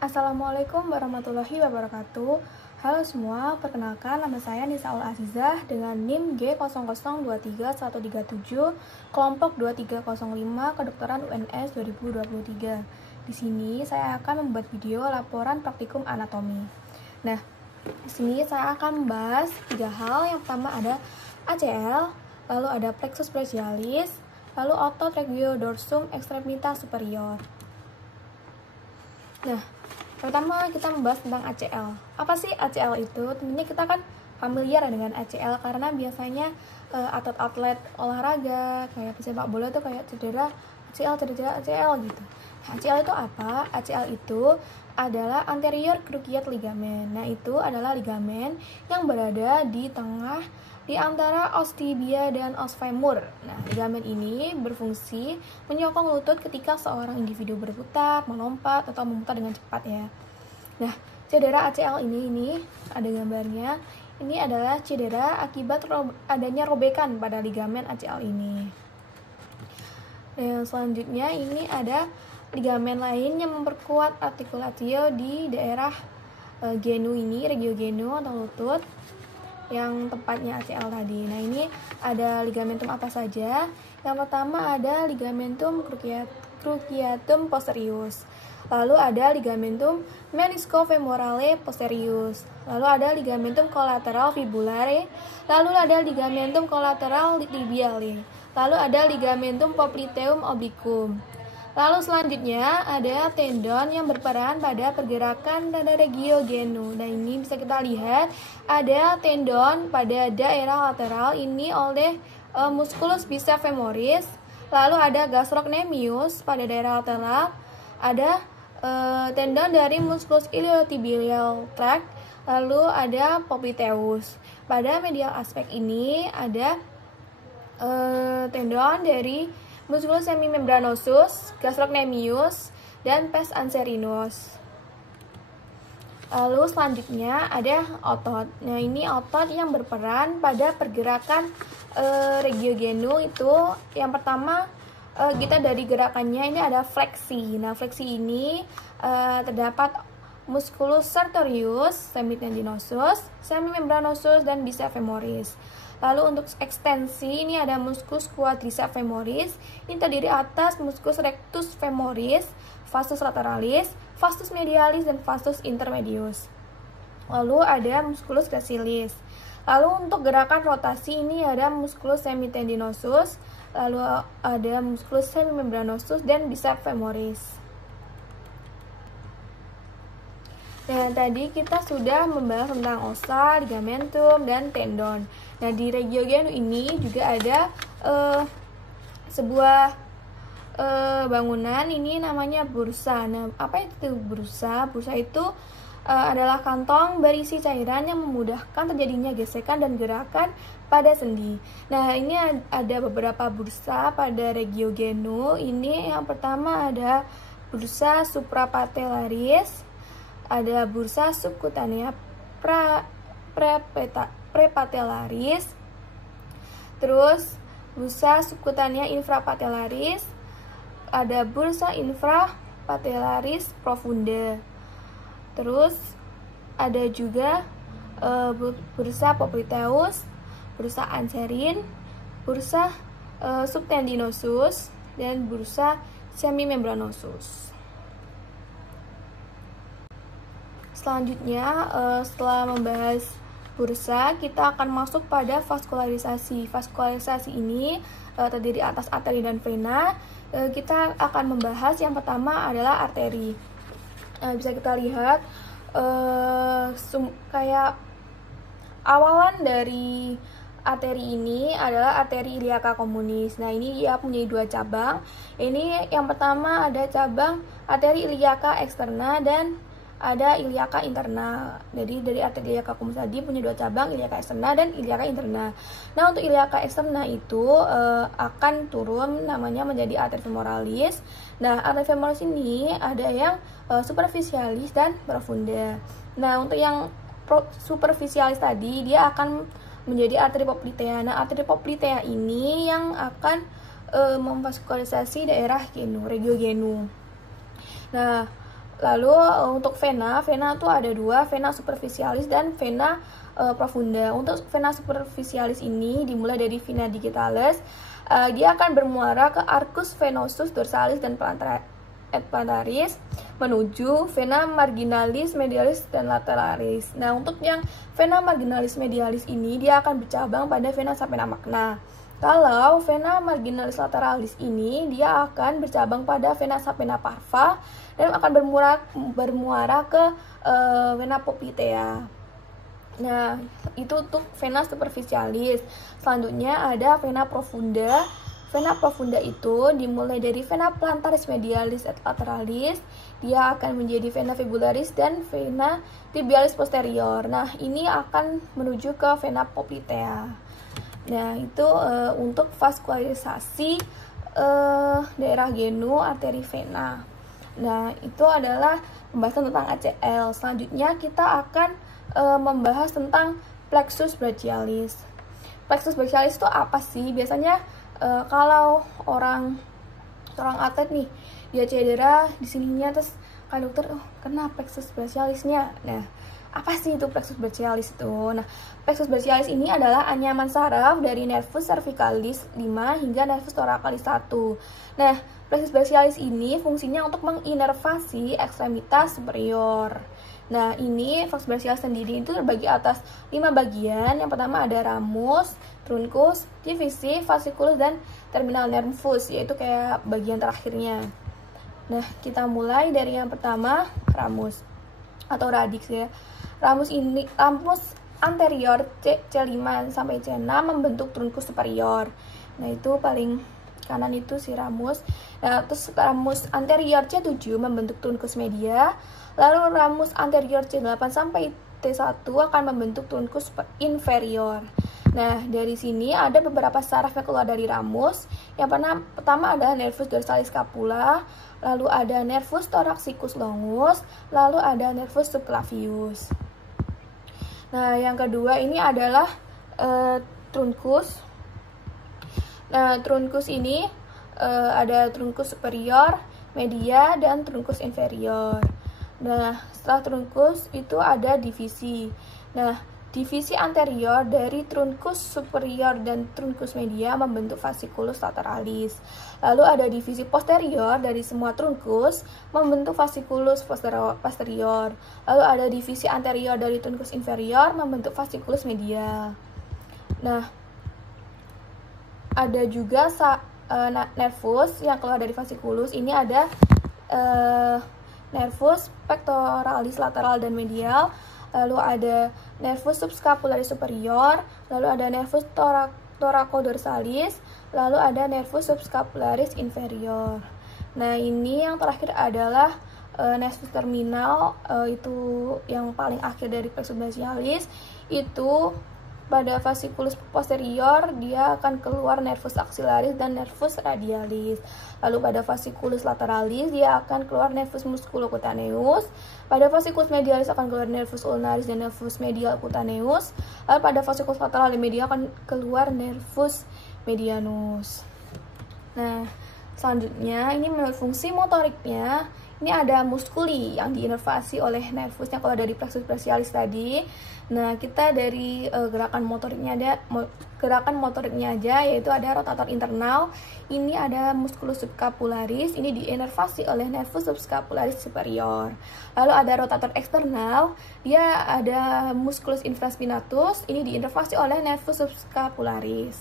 Assalamualaikum warahmatullahi wabarakatuh. Halo semua, perkenalkan nama saya Nisaul Azizah dengan NIM G0023137 kelompok 2305 Kedokteran UNS 2023. Di sini saya akan membuat video laporan praktikum anatomi. Nah, di sini saya akan membahas 3 hal. Yang pertama ada ACL, lalu ada plexus brachialis, lalu otot regiodorsum extremitas superior. Nah, pertama kita membahas tentang ACL. Apa sih ACL itu? Tentunya kita kan familiar dengan ACL karena biasanya atlet-atlet olahraga kayak pesepak bola tuh kayak cedera ACL gitu. Nah, ACL itu apa? ACL itu adalah anterior cruciate ligament. Nah, itu adalah ligamen yang berada di tengah di antara os tibia dan os femur. Nah, ligamen ini berfungsi menyokong lutut ketika seorang individu berputar, melompat, atau memutar dengan cepat ya. Nah, cedera ACL ini ada gambarnya. Ini adalah cedera akibat adanya robekan pada ligamen ACL ini. Nah, selanjutnya ini ada ligamen lain yang memperkuat artikulatio di daerah genu ini, regio genu atau lutut yang tempatnya ACL tadi. Nah, ini ada ligamentum apa saja? Yang pertama ada ligamentum cruciatum posterius. Lalu ada ligamentum meniscofemorale posterius. Lalu ada ligamentum collateral fibulare. Lalu ada ligamentum collateral tibiale. Lalu ada ligamentum popliteum obliquum. Lalu selanjutnya ada tendon yang berperan pada pergerakan pada regio genu. Nah, ini bisa kita lihat ada tendon pada daerah lateral ini oleh musculus bicefemoris. Lalu ada gastrocnemius pada daerah lateral. Ada tendon dari musculus iliotibial tract. Lalu ada popliteus. Pada medial aspek ini ada tendon dari musculus semimembranosus, gastrocnemius, dan pes anserinus. Lalu selanjutnya ada otot. Nah, ini otot yang berperan pada pergerakan regio genu itu. Yang pertama kita dari gerakannya ini ada fleksi. Nah, fleksi ini terdapat musculus sartorius, semitendinosus, semimembranosus, dan bicefemoris. Lalu untuk ekstensi ini ada musculus quadriceps femoris. Ini terdiri atas musculus rectus femoris, vastus lateralis, vastus medialis, dan vastus intermedius. Lalu ada musculus gracilis. Lalu untuk gerakan rotasi ini ada musculus semitendinosus, lalu ada musculus semimembranosus, dan biceps femoris. Nah, tadi kita sudah membahas tentang osa, ligamentum, dan tendon. Nah, di regio genu ini juga ada sebuah bangunan, ini namanya bursa. Nah, apa itu bursa? Bursa itu adalah kantong berisi cairan yang memudahkan terjadinya gesekan dan gerakan pada sendi. Nah, ini ada beberapa bursa pada regio genu. Ini yang pertama ada bursa suprapatellaris, ada bursa subcutanea prepatellaris, terus bursa subcutanea infrapatellaris, ada bursa infrapatellaris profunda, terus ada juga bursa popliteus, bursa anserin, bursa subtendinosus, dan bursa semimembranosus. Selanjutnya, setelah membahas bursa, kita akan masuk pada vaskularisasi. Vaskularisasi ini terdiri atas arteri dan vena. Kita akan membahas yang pertama adalah arteri. Bisa kita lihat kayak awalan dari arteri ini adalah arteri iliaca communis. Nah, ini dia punya 2 cabang. Ini yang pertama ada cabang arteri iliaca externa dan ada iliaca interna. Jadi dari arteri iliaca communis tadi punya 2 cabang, iliaca externa dan iliaca interna. Nah, untuk iliaca externa itu akan turun namanya menjadi arteri femoralis. Nah, arteri femoralis ini ada yang superficialis dan profunda. Nah, untuk yang superficialis tadi dia akan menjadi arteri poplitea. Nah, arteri poplitea ini yang akan memvaskularisasi daerah genu, regio genu. Nah, Lalu untuk vena tuh ada dua, vena superficialis dan vena profunda. Untuk vena superficialis ini dimulai dari vena digitalis, dia akan bermuara ke arcus venosus dorsalis dan plantaris menuju vena marginalis medialis dan lateralis. Nah, untuk yang vena marginalis medialis ini dia akan bercabang pada vena sapena magna. Kalau vena marginalis lateralis ini dia akan bercabang pada vena sapena parva dan akan bermuara ke vena poplitea. Nah, itu untuk vena superficialis. Selanjutnya ada vena profunda. Vena profunda itu dimulai dari vena plantaris medialis et lateralis, dia akan menjadi vena fibularis dan vena tibialis posterior. Nah, ini akan menuju ke vena poplitea. Nah, itu untuk vaskularisasi daerah genu arteri vena. Nah, itu adalah pembahasan tentang ACL. Selanjutnya kita akan membahas tentang plexus brachialis. Plexus brachialis itu apa sih? Biasanya kalau orang atlet nih, dia cedera di sininya, terus kan dokter, kena plexus brachialisnya. Nah, apa sih itu plexus brachialis itu? Nah, plexus brachialis ini adalah anyaman saraf dari nervus cervicalis 5 hingga nervus thoracalis 1. Nah, plexus brachialis ini fungsinya untuk menginervasi ekstremitas superior. Nah, ini plexus brachialis sendiri itu terbagi atas 5 bagian. Yang pertama ada ramus, truncus, divisi, fasciculus, dan terminal nervus, yaitu kayak bagian terakhirnya. Nah, kita mulai dari yang pertama, ramus atau radix ya. Ramus anterior C5 sampai C6 membentuk truncus superior. Nah, itu paling kanan itu si ramus. Nah, terus ramus anterior C7 membentuk truncus media. Lalu ramus anterior C8 sampai T1 akan membentuk truncus inferior. Nah, dari sini ada beberapa saraf yang keluar dari ramus. Yang pertama adalah nervus dorsalis scapula, lalu ada nervus thoraxicus longus, lalu ada nervus subclavius. Nah, yang kedua ini adalah truncus. Nah, truncus ini ada truncus superior, media, dan truncus inferior. Nah, setelah truncus itu ada divisi. Nah, divisi anterior dari truncus superior dan truncus media membentuk fasciculus lateralis. Lalu ada divisi posterior dari semua truncus membentuk fasciculus posterior. Lalu ada divisi anterior dari truncus inferior membentuk fasciculus medial. Nah, ada juga nervus yang keluar dari fasciculus. Ini ada nervus pectoralis lateral dan medial. Lalu ada nervus subscapularis superior, lalu ada nervus thoracoldorsalis, lalu ada nervus subscapularis inferior. Nah, ini yang terakhir adalah nervus terminal, itu yang paling akhir dari plexus brachialis. Itu pada fasciculus posterior dia akan keluar nervus axillaris dan nervus radialis. Lalu pada fasciculus lateralis dia akan keluar nervus musculocutaneus. Pada fasciculus medialis akan keluar nervus ulnaris dan nervus medial cutaneus. Lalu pada fasciculus lateral dan medial akan keluar nervus medianus. Nah, selanjutnya ini menurut fungsi motoriknya. Ini ada muskuli yang diinervasi oleh nervus yang keluar dari plexus brachialis tadi. Nah, kita dari gerakan motoriknya aja, yaitu ada rotator internal. Ini ada musculus subscapularis, ini diinervasi oleh nervus subscapularis superior. Lalu ada rotator eksternal, dia ada musculus infraspinatus, ini diinervasi oleh nervus subscapularis.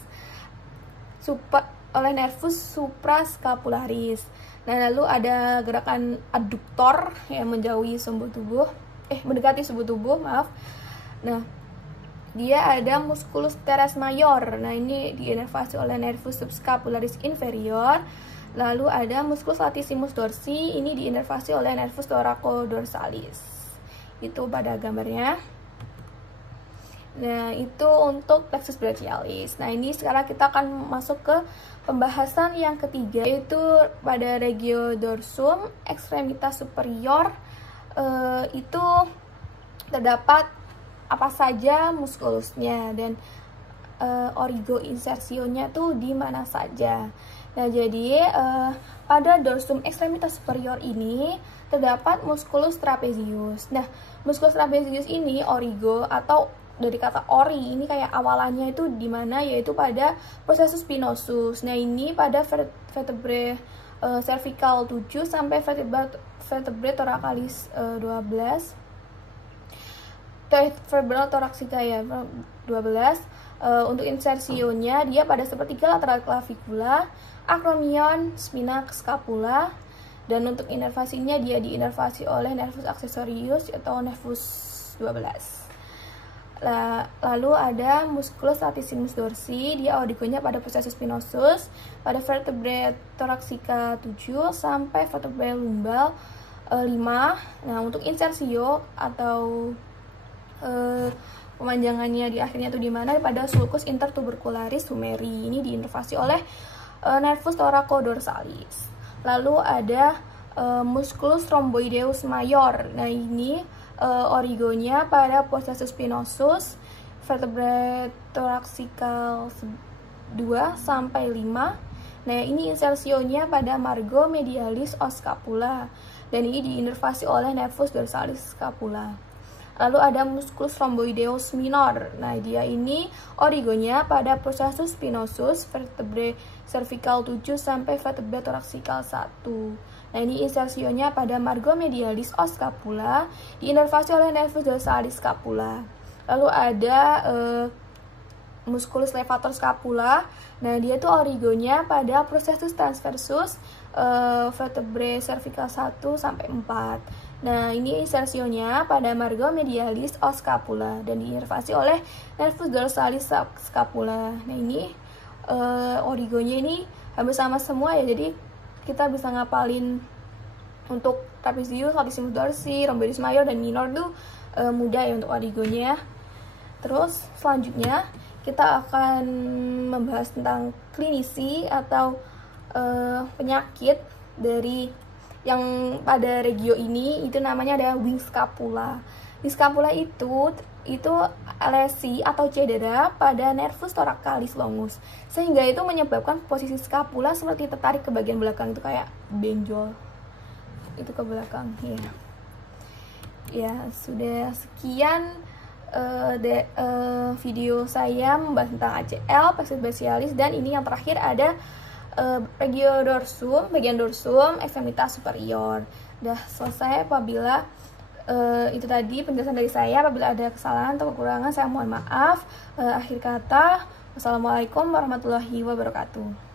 Oleh nervus suprascapularis. Nah, lalu ada gerakan adduktor yang mendekati sumbu tubuh, maaf. Nah, dia ada musculus teres major. Nah, ini diinervasi oleh nervus subscapularis inferior. Lalu ada musculus latissimus dorsi, ini diinervasi oleh nervus thoracoldorsalis. Itu pada gambarnya. Nah, itu untuk plexus brachialis. Nah, ini sekarang kita akan masuk ke pembahasan yang ketiga, yaitu pada regiodorsum ekstremitas superior. Itu terdapat apa saja muskulusnya dan origo insersionya tuh di mana saja. Nah, jadi pada dorsum ekstremitas superior ini terdapat musculus trapezius. Nah, musculus trapezius ini origo atau dari kata ori, ini kayak awalannya itu di mana, yaitu pada processus spinosus. Nah, ini pada vertebrae cervical 7 sampai vertebrae thoracalis 12. Vertebral thoracica ya 12. Untuk insersionya dia pada sepertiga lateral clavicula, acromion, spina, scapula. Dan untuk inervasinya dia diinervasi oleh nervus accessorius atau nervus 12. Lalu ada musculus latissimus dorsi, dia origonya pada processus spinosus, pada vertebrae thoracica 7 sampai vertebrae lumbal 5. Nah, untuk insersio atau pemanjangannya di akhirnya itu di mana, pada sulcus intertubercularis humeri, ini diinervasi oleh nervus thoraco-dorsalis. Lalu ada musculus rhomboideus major. Nah, ini origonya pada processus spinosus, vertebrae thoracical 2 sampai 5. Nah, ini insersionya pada margo medialis os scapula dan ini diinervasi oleh nervus dorsalis scapula. Lalu ada musculus rhomboideus minor. Nah, dia ini origonya pada processus spinosus, vertebrae cervical 7 sampai vertebrae thoracical 1. Nah, ini insersionya pada margo medialis os scapula, diinervasi oleh nervus dorsalis scapula. Lalu ada musculus levator scapula. Nah, dia tuh origonya pada processus transversus, vertebrae cervical 1 sampai 4. Nah, ini insersionya pada margo medialis os scapula dan diinervasi oleh nervus dorsalis scapula. Nah, ini origonya ini hampir sama semua ya, jadi kita bisa ngapalin untuk trapezius, latissimus dorsi, rhomboideus major dan minor tuh mudah ya untuk origonya. Terus selanjutnya kita akan membahas tentang klinisi atau penyakit dari yang pada regio ini, itu namanya ada wing scapula. Wing scapula itu lesi atau cedera pada nervus thoracalis longus, sehingga itu menyebabkan posisi scapula seperti tertarik ke bagian belakang, itu kayak benjol itu ke belakang ya. Ya, sudah sekian video saya membahas tentang ACL, plexus brachialis, dan ini yang terakhir ada regio dorsum, bagian dorsum, ekstremitas superior. Udah selesai. Apabila itu tadi penjelasan dari saya, apabila ada kesalahan atau kekurangan saya mohon maaf. Akhir kata, wassalamualaikum warahmatullahi wabarakatuh.